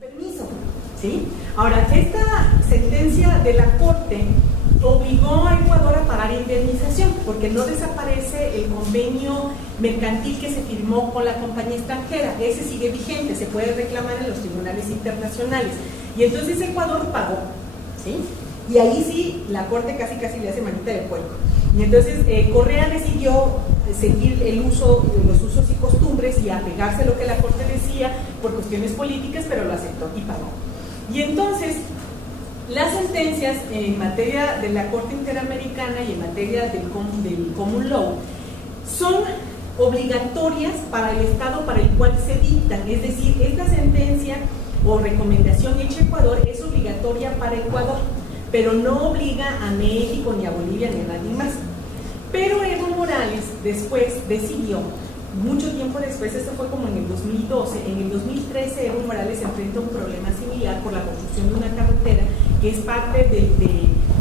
Permiso, ¿sí? Ahora, esta sentencia de la Corte obligó a Ecuador a pagar indemnización porque no desaparece el convenio mercantil que se firmó con la compañía extranjera. Ese sigue vigente, se puede reclamar en los tribunales internacionales. Y entonces Ecuador pagó, ¿sí? Y ahí sí, la Corte casi le hace manita de puerco. Y entonces Correa decidió seguir los usos y costumbres y apegarse a lo que la Corte decía por cuestiones políticas, pero lo aceptó y pagó. Y entonces, las sentencias en materia de la Corte Interamericana y en materia del Common Law son obligatorias para el Estado para el cual se dictan. Es decir, esta sentencia o recomendación hecha a Ecuador es obligatoria para Ecuador, pero no obliga a México, ni a Bolivia, ni a nadie más. Pero Evo Morales después decidió, mucho tiempo después, esto fue como en el 2012, en el 2013 Evo Morales enfrenta un problema similar por la construcción de una carretera que es parte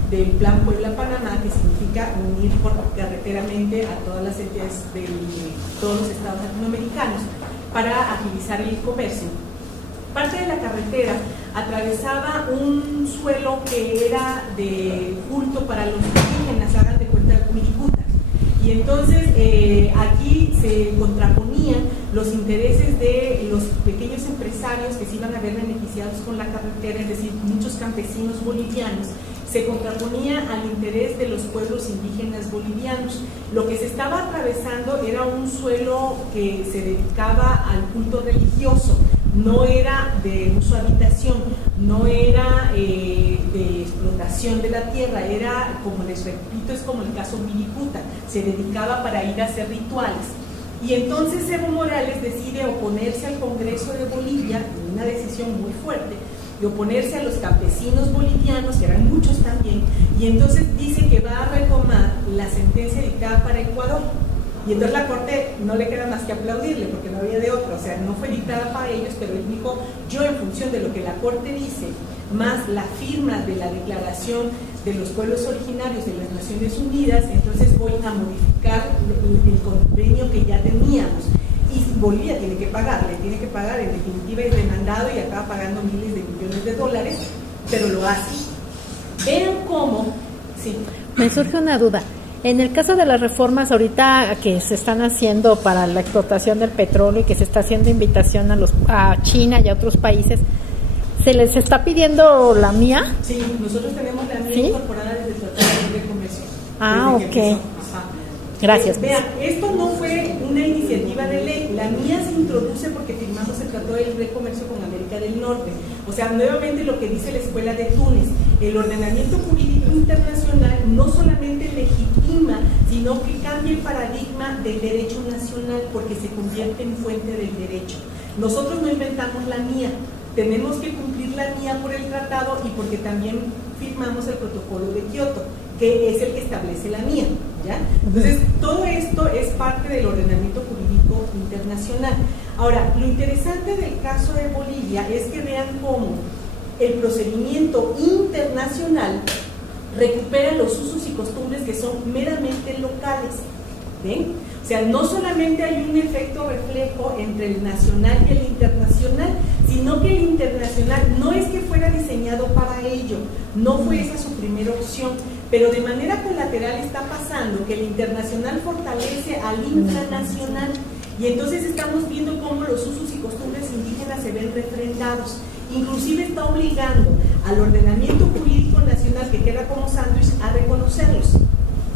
del Plan Puebla-Panamá, que significa unir por carreteramente a todas las entidades de todos los estados latinoamericanos para agilizar el comercio. Parte de la carretera atravesaba un suelo que era de culto para los indígenas, hagan de cuenta, Wirikuta. Y entonces aquí se contraponían los intereses de los pequeños empresarios que se iban a ver beneficiados con la carretera, es decir, muchos campesinos bolivianos, se contraponía al interés de los pueblos indígenas bolivianos. Lo que se estaba atravesando era un suelo que se dedicaba al culto religioso, no era de uso habitación, no era de explotación de la tierra, era, como les repito, es como el caso Wirikuta, se dedicaba para ir a hacer rituales. Y entonces Evo Morales decide oponerse al Congreso de Bolivia, en una decisión muy fuerte, de oponerse a los campesinos bolivianos, que eran muchos también, y entonces dice que va a retomar la sentencia dictada para Ecuador. Y entonces la Corte no le queda más que aplaudirle, porque no había de otra, o sea, no fue dictada para ellos, pero él dijo, yo en función de lo que la Corte dice, más la firma de la Declaración de los Pueblos Originarios de las Naciones Unidas, entonces voy a modificar el convenio que ya teníamos. Y Bolivia tiene que pagar, en definitiva es demandado y acaba pagando miles de millones de dólares, pero lo hace. Vean cómo, sí. Me surge una duda. En el caso de las reformas ahorita que se están haciendo para la explotación del petróleo y que se está haciendo invitación a China y a otros países, ¿se les está pidiendo la mía? Sí, nosotros tenemos la mía incorporada desde el Tratado de Libre Comercio. Ok. Gracias. Vean, esto no fue una iniciativa de ley, la mía se introduce porque firmamos el Tratado de Libre Comercio con América del Norte. O sea, nuevamente lo que dice la Escuela de Túnez, el ordenamiento jurídico internacional no solamente legitima, sino que cambia el paradigma del derecho nacional porque se convierte en fuente del derecho. Nosotros no inventamos la mía, tenemos que cumplir la mía por el tratado y porque también firmamos el protocolo de Kioto, que es el que establece la mía, ¿ya? Entonces, todo esto es parte del ordenamiento jurídico internacional. Ahora, lo interesante del caso de Bolivia es que vean cómo el procedimiento internacional recupera los usos y costumbres que son meramente locales, ¿ven? O sea, no solamente hay un efecto reflejo entre el nacional y el internacional, sino que el internacional no es que fuera diseñado para ello, no fue esa su primera opción, pero de manera colateral está pasando que el internacional fortalece al infranacional y entonces estamos viendo cómo los usos y costumbres indígenas se ven refrendados. Inclusive está obligando al ordenamiento jurídico nacional que queda como sándwich a reconocerlos,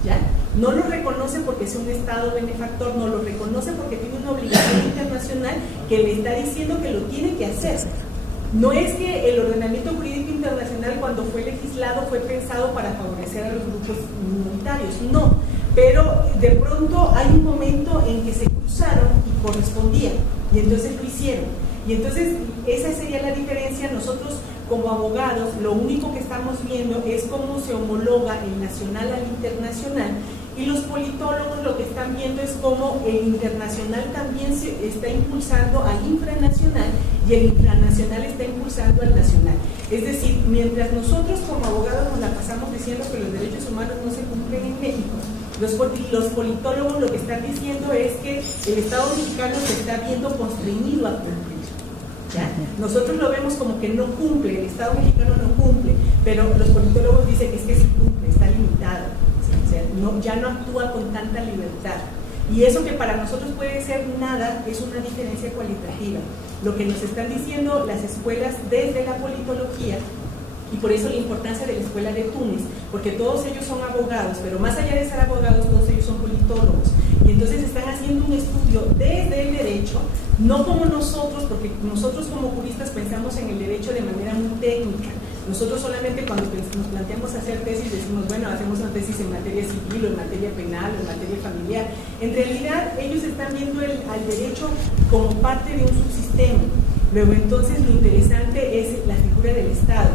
¿ya? No lo reconoce porque es un Estado benefactor, no lo reconoce porque tiene una obligación internacional que le está diciendo que lo tiene que hacer. No es que el ordenamiento jurídico internacional cuando fue legislado fue pensado para favorecer a los grupos minoritarios, no, pero de pronto hay un momento en que se cruzaron y correspondían, y entonces lo hicieron. Y entonces esa sería la diferencia. Nosotros como abogados lo único que estamos viendo es cómo se homologa el nacional al internacional, y los politólogos lo que están viendo es cómo el internacional también se está impulsando al infranacional y el infranacional está impulsando al nacional. Es decir, mientras nosotros como abogados nos la pasamos diciendo que los derechos humanos no se cumplen en México, los politólogos lo que están diciendo es que el Estado mexicano se está viendo constreñido a cumplir. ¿ya? Nosotros lo vemos como que no cumple, el Estado mexicano no cumple, pero los politólogos dicen que es que sí cumple, está limitado, ¿sí? O sea, ya no actúa con tanta libertad. Y eso que para nosotros puede ser nada, es una diferencia cualitativa. Lo que nos están diciendo las escuelas desde la politología, y por eso la importancia de la escuela de Túnez, porque todos ellos son abogados, pero más allá de ser abogados, todos ellos son politólogos. Y entonces están haciendo un estudio desde el derecho, no como nosotros, porque nosotros como juristas pensamos en el derecho de manera muy técnica. Nosotros solamente cuando nos planteamos hacer tesis decimos, bueno, hacemos una tesis en materia civil o en materia penal o en materia familiar. En realidad ellos están viendo al derecho como parte de un subsistema. Luego entonces lo interesante es la figura del Estado.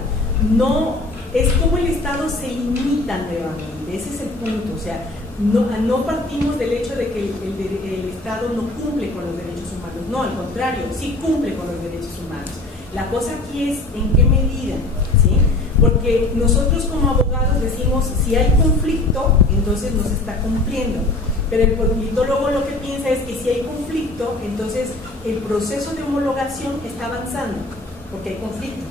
No, es como el Estado se limita nuevamente, ese es el punto, o sea, no partimos del hecho de que el Estado no cumple con los derechos humanos, no, al contrario, sí cumple con los derechos humanos. La cosa aquí es en qué medida, ¿sí? Porque nosotros como abogados decimos, si hay conflicto, entonces no se está cumpliendo. Pero el politólogo lo que piensa es que si hay conflicto, entonces el proceso de homologación está avanzando, porque hay conflicto.